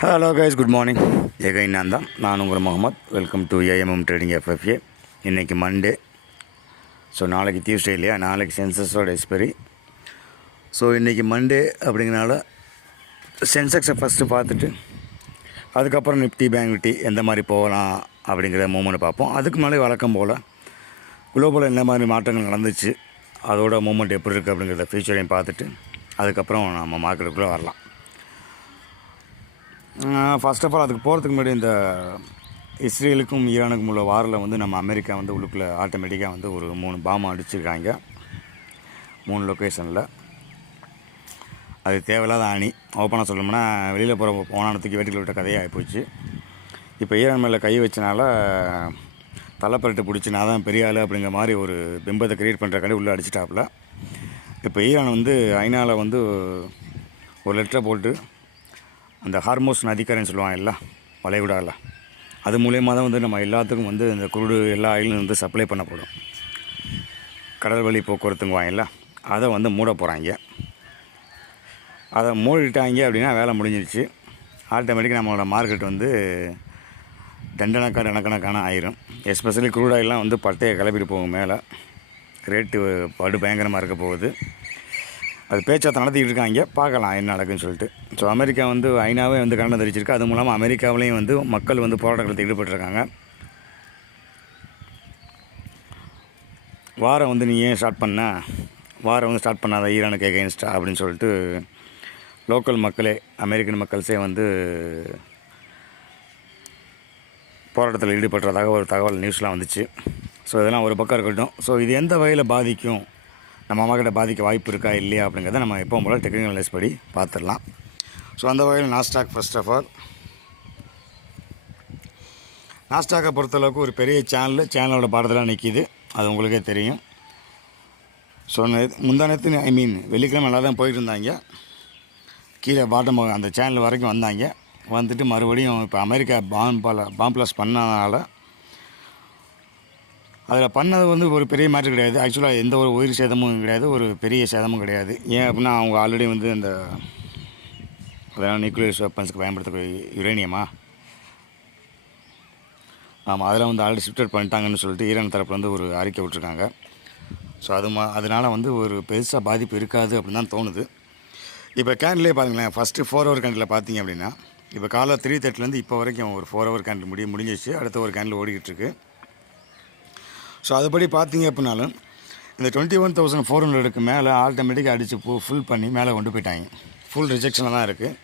Hello guys good morning எகை நான் தான் நான் உங்கள் Mohammed. Welcome to AMM trading FFA இன்றைக்கி மண்டே ஸோ நாளைக்கு டியூஸ்டே இல்லையா? நாளைக்கு சென்சஸோட எக்ஸ்பெரி ஸோ இன்றைக்கி மண்டே அப்படிங்கிறனால சென்செக்ஸை ஃபஸ்ட்டு பார்த்துட்டு அதுக்கப்புறம் நிஃப்டி பேங்க் நிஃப்டி எந்த மாதிரி போகலாம் அப்படிங்கிற மூமெண்ட் பார்ப்போம். அதுக்கு மேலே வழக்கம் போல் குளோபலில் என்ன மாதிரி மாற்றங்கள் நடந்துச்சு அதோட மூமெண்ட் எப்படி இருக்குது அப்படிங்கிறத ஃபியூச்சரையும் பார்த்துட்டு அதுக்கப்புறம் நம்ம மார்க்கெட்டுக்குள்ளே வரலாம். ஃபர்ஸ்ட் ஆஃப் ஆல் அதுக்கு போகிறதுக்கு முன்னாடி இந்த இஸ்ரேலுக்கும் ஈரானுக்கும் உள்ள வாரில் வந்து நம்ம அமெரிக்கா வந்து உள்ளுக்குள்ளே ஆட்டோமேட்டிக்காக வந்து ஒரு மூணு பாம் அடிச்சிருக்காங்க. மூணு லொக்கேஷனில் அது தேவையில்லாத அணி. ஓப்பனாக சொல்லணும்னா வெளியில் போகிற போனானத்துக்கு வீட்டுக்கு விட்ட கதையாக ஆகிப்போச்சு இப்போ ஈரான் மேலே கை வச்சனால தலைப்பரட்டு பிடிச்சி நான் தான் பெரிய ஆள் அப்படிங்கிற மாதிரி ஒரு பிம்பத்தை க்ரியேட் பண்ணுறக்காண்டி உள்ளே அடிச்சிட்டாப்புல. இப்போ ஈரான் வந்து ஐநாவில் வந்து ஒரு லெட்டரை போட்டு அந்த ஹார்மோஸ் நதிக்கரைன்னு சொல்லுவாங்க எல்லாம் வளைகுடாவில் அது மூலயமா தான் வந்து நம்ம எல்லாத்துக்கும் வந்து இந்த குருடு எல்லா ஆயிலும் வந்து சப்ளை பண்ணப்படும். கடல் வழி போக்குவரத்துங்குவாங்கல்ல அதை வந்து மூட போகிறாங்க அதை மூடிட்டாங்க அப்படின்னா வேலை முடிஞ்சிருச்சு. ஆட்டோமேட்டிக்காக நம்மளோட மார்க்கெட் வந்து தண்டனக்கா கணக்கணக்கான ஆயிரும். எஸ்பெஷலி குரூடாயெல்லாம் வந்து பட்டையை கிளப்பிட்டு போகும் மேலே. ரேட்டு படு பயங்கரமாக இருக்க போகுது. அது பேச்சை நடத்திக்கிட்டு இருக்காங்க பார்க்கலாம் என்ன நடக்குன்னு சொல்லிட்டு. ஸோ அமெரிக்கா வந்து ஐநாவே வந்து கண்டனம் தெரிவிச்சிருக்கு. அது மூலமாக அமெரிக்காவிலையும் வந்து மக்கள் வந்து போராட்டத்தில் ஈடுபட்டிருக்காங்க. வாரம் வந்து நீ ஏன் ஸ்டார்ட் பண்ண? வாரம் வந்து ஸ்டார்ட் பண்ணாத ஈரானுக்கு எகெயின்ஸ்டா அப்படின்னு சொல்லிட்டு லோக்கல் மக்களே அமெரிக்கன் மக்கள்ஸே வந்து போராட்டத்தில் ஈடுபடுறதாக ஒரு தகவல் நியூஸ்லாம் வந்துச்சு. ஸோ இதெல்லாம் ஒரு பக்கம் இருக்கட்டும். ஸோ இது எந்த வகையில் பாதிக்கும்? நம்ம அம்மாக்கிட்ட பாதிக்க வாய்ப்பு இருக்கா இல்லையா அப்படிங்கிறத நம்ம எப்போ போல் டெக்னிக்கல் அனலைஸ் படி பார்த்துடலாம் ஸோ அந்த வகையில் நாஸ்டாக் ஃபர்ஸ்ட் ஆஃப் ஆல் நாஸ்டாக்கை பொறுத்தளவுக்கு ஒரு பெரிய சேனல் சேனலோட பாடத்தில் நிற்கிது அது உங்களுக்கே தெரியும். ஸோ முந்தானத்து ஐ மீன் வெள்ளிக்கிழமை நல்லா தான் போயிட்டு இருந்தாங்க கீழே பாட்டம் அந்த சேனல் வரைக்கும் வந்தாங்க. வந்துட்டு மறுபடியும் இப்போ அமெரிக்கா பாம்பால் பாம்பிளஸ் பாம் பண்ணனால அதில் பண்ணது வந்து ஒரு பெரிய மேட்ரு கிடையாது. ஆக்சுவலாக எந்த ஒரு உயிர் சேதமும் கிடையாது. ஒரு பெரிய சேதமும் கிடையாது. ஏன் அப்படின்னா அவங்க ஆல்ரெடி வந்து அந்த அதெல்லாம் நியூக்ளியர் வெப்பன்ஸுக்கு பயன்படுத்தக்கூடிய யுரேனியமா ஆமாம் அதில் வந்து ஆல்ரெடி ஷிஃப்டட் பண்ணிட்டாங்கன்னு சொல்லிட்டு ஈரான் தரப்பில் வந்து ஒரு அறிக்கை விட்ருக்காங்க ஸோ அது மா அதனால் வந்து ஒரு பெருசாக பாதிப்பு இருக்காது அப்படின்னு தான் தோணுது. இப்போ கேண்டிலே பாருங்களேன். ஃபஸ்ட்டு ஃபோர் ஹவர் கேண்டில் பார்த்தீங்க அப்படின்னா இப்போ காலை த்ரீ தேர்ட்டிலேருந்து இப்போ வரைக்கும் ஒரு ஃபோர் ஹவர் கேண்டில் முடிய முடிஞ்சிச்சு அடுத்த ஒரு கேண்டில் ஓடிக்கிட்டு இருக்குது ஸோ அதுபடி பார்த்தீங்க அப்படின்னாலும் இந்த டுவெண்ட்டி ஒன் தௌசண்ட் ஃபோர் ஹண்ட்ரடுக்கு மேலே ஆட்டோமேட்டிக்காக அடித்து ஃபுல் பண்ணி மேலே கொண்டு போயிட்டாங்க. ஃபுல் ரிஜெக்ஷனில் தான் இருக்குது